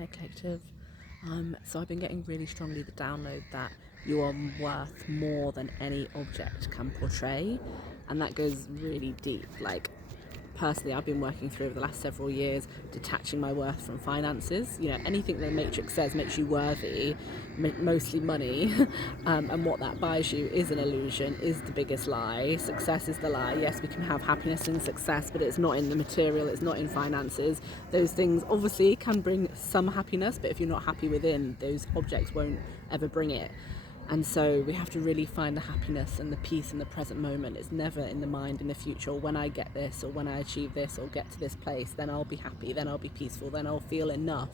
Reconnect Collective. So I've been getting really strongly the download that you are worth more than any object can portray, and that goes really deep. Like, personally, I've been working through over the last several years detaching my worth from finances. You know, anything the matrix says makes you worthy, mostly money, and what that buys you is an illusion, is the biggest lie. Success is the lie. Yes, we can have happiness in success, but it's not in the material, it's not in finances. Those things obviously can bring some happiness, but if you're not happy within, those objects won't ever bring it. And so we have to really find the happiness and the peace in the present moment. It's never in the mind in the future, or when I get this, or when I achieve this, or get to this place, then I'll be happy, then I'll be peaceful, then I'll feel enough.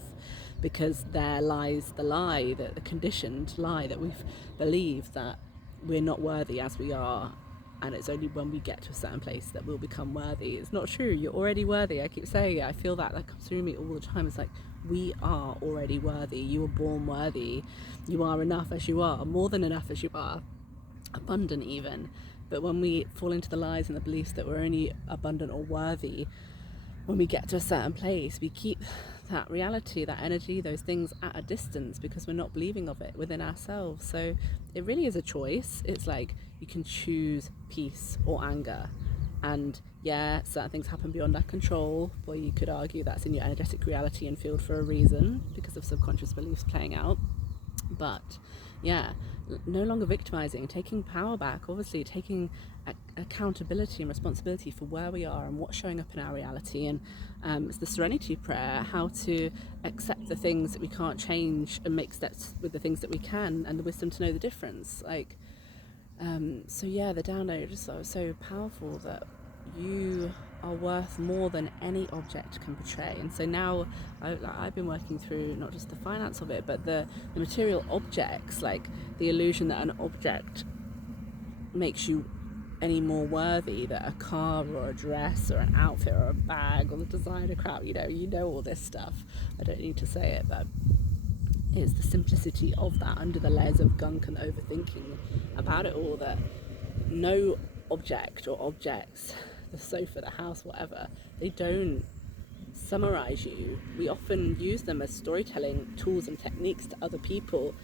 Because there lies the lie, the conditioned lie that we've believed, that we're not worthy as we are. And it's only when we get to a certain place that we'll become worthy. It's not true. You're already worthy. I keep saying it. I feel that comes through me all the time. It's like, we are already worthy. You were born worthy. You are enough as you are, more than enough as you are, abundant even. But when we fall into the lies and the beliefs that we're only abundant or worthy, when we get to a certain place, we keep that reality, that energy, those things at a distance, because we're not believing of it within ourselves. So it really is a choice. It's like you can choose peace or anger. And yeah, certain things happen beyond our control, or you could argue that's in your energetic reality and field for a reason, because of subconscious beliefs playing out. But yeah, no longer victimizing, taking power back, obviously taking accountability and responsibility for where we are and what's showing up in our reality. And it's the serenity prayer, how to accept the things that we can't change and make steps with the things that we can, and the wisdom to know the difference. Like, so yeah, the download is so powerful that you are worth more than any object can portray. And so now I've been working through not just the finance of it, but the material objects, like the illusion that an object makes you any more worthy, that a car or a dress or an outfit or a bag or the designer crap, you know all this stuff. I don't need to say it, but it's the simplicity of that under the layers of gunk and overthinking about it all, that no object or objects, the sofa, the house, whatever, they don't summarize you. We often use them as storytelling tools and techniques to other people,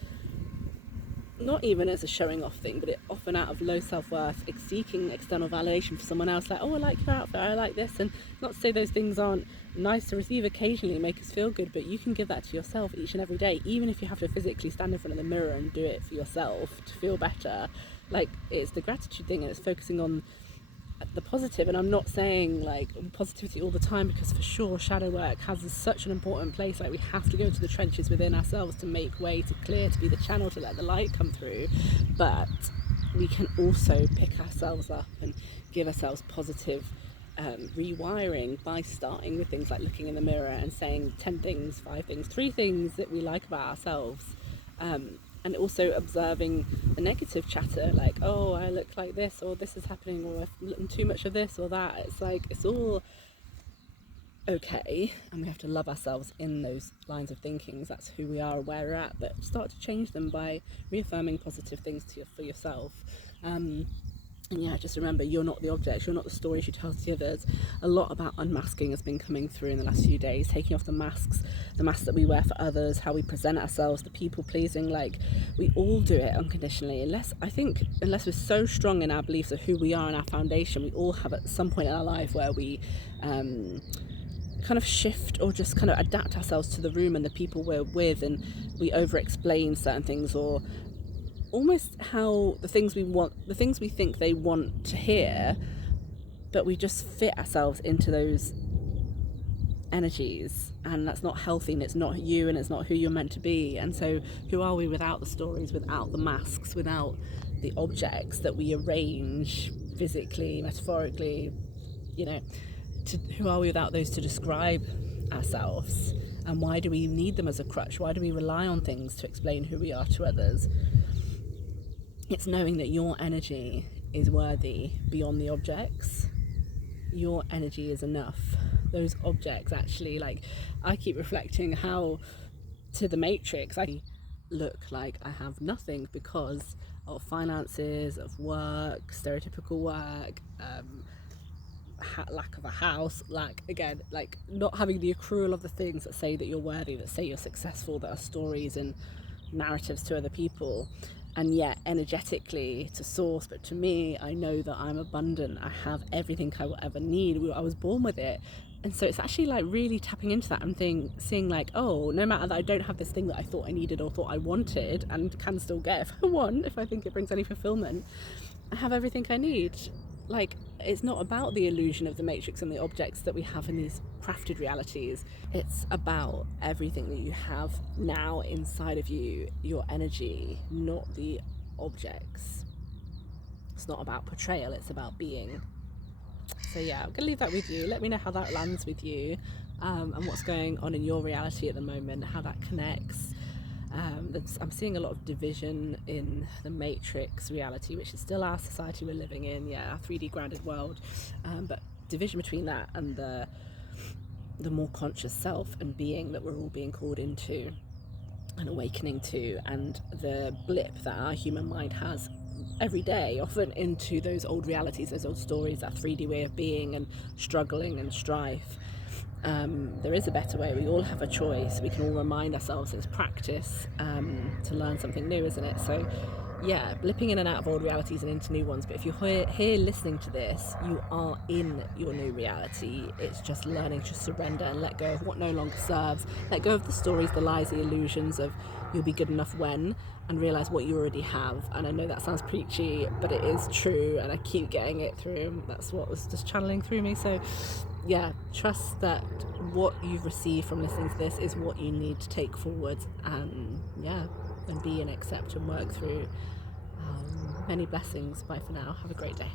not even as a showing off thing, but it often out of low self-worth, seeking external validation for someone else, like, oh, I like your outfit, I like this. And not to say those things aren't nice to receive occasionally, make us feel good, but you can give that to yourself each and every day, even if you have to physically stand in front of the mirror and do it for yourself to feel better. Like, it's the gratitude thing, and it's focusing on the positive. And I'm not saying like positivity all the time, because for sure shadow work has such an important place. Like, we have to go to the trenches within ourselves to make way, to clear, to be the channel, to let the light come through. But we can also pick ourselves up and give ourselves positive rewiring by starting with things like looking in the mirror and saying 10 things, 5 things, 3 things that we like about ourselves. And also observing the negative chatter, like, oh, I look like this, or this is happening, or I've eaten too much of this or that. It's like, it's all okay, and we have to love ourselves in those lines of thinking. That's who we are, where we're at, but start to change them by reaffirming positive things for yourself. And yeah, just remember, you're not the object, you're not the stories you tell to others. A lot about unmasking has been coming through in the last few days, taking off the masks that we wear for others, how we present ourselves, the people pleasing. Like, we all do it unconditionally, unless we're so strong in our beliefs of who we are and our foundation. We all have at some point in our life where we kind of shift or just kind of adapt ourselves to the room and the people we're with, and we over explain certain things, or almost how the things we think they want to hear, but we just fit ourselves into those energies, and that's not healthy, and it's not you, and it's not who you're meant to be. And so who are we without the stories, without the masks, without the objects that we arrange physically, metaphorically, who are we without those to describe ourselves? And why do we need them as a crutch? Why do we rely on things to explain who we are to others? It's knowing that your energy is worthy beyond the objects. Your energy is enough. Those objects actually, like, I keep reflecting how to the matrix I look like I have nothing because of finances, of work, stereotypical work, lack of a house, again, like not having the accrual of the things that say that you're worthy, that say you're successful, that are stories and narratives to other people, and yet energetically to source. But to me, I know that I'm abundant. I have everything I will ever need. I was born with it. And so it's actually like really tapping into that and seeing like, oh, no matter that I don't have this thing that I thought I needed or thought I wanted, and can still get if I want, if I think it brings any fulfillment, I have everything I need. Like, it's not about the illusion of the matrix and the objects that we have in these crafted realities. It's about everything that you have now inside of you, your energy, not the objects. It's not about portrayal, it's about being. So yeah, I'm gonna leave that with you. Let me know how that lands with you, and what's going on in your reality at the moment, how that connects. I'm seeing a lot of division in the matrix reality, which is still our society we're living in, our 3D grounded world, but division between that and the more conscious self and being that we're all being called into and awakening to, and the blip that our human mind has every day, often into those old realities, those old stories, that 3D way of being and struggling and strife. There is a better way. We all have a choice. We can all remind ourselves it's practice to learn something new, isn't it? So yeah, blipping in and out of old realities and into new ones. But if you're here listening to this, you are in your new reality. It's just learning to surrender and let go of what no longer serves. Let go of the stories, the lies, the illusions of you'll be good enough when, and realize what you already have. And I know that sounds preachy, but it is true, and I keep getting it through. That's what was just channeling through me. So yeah, trust that what you've received from listening to this is what you need to take forward, and be and accept and work through. Many blessings. Bye for now. Have a great day.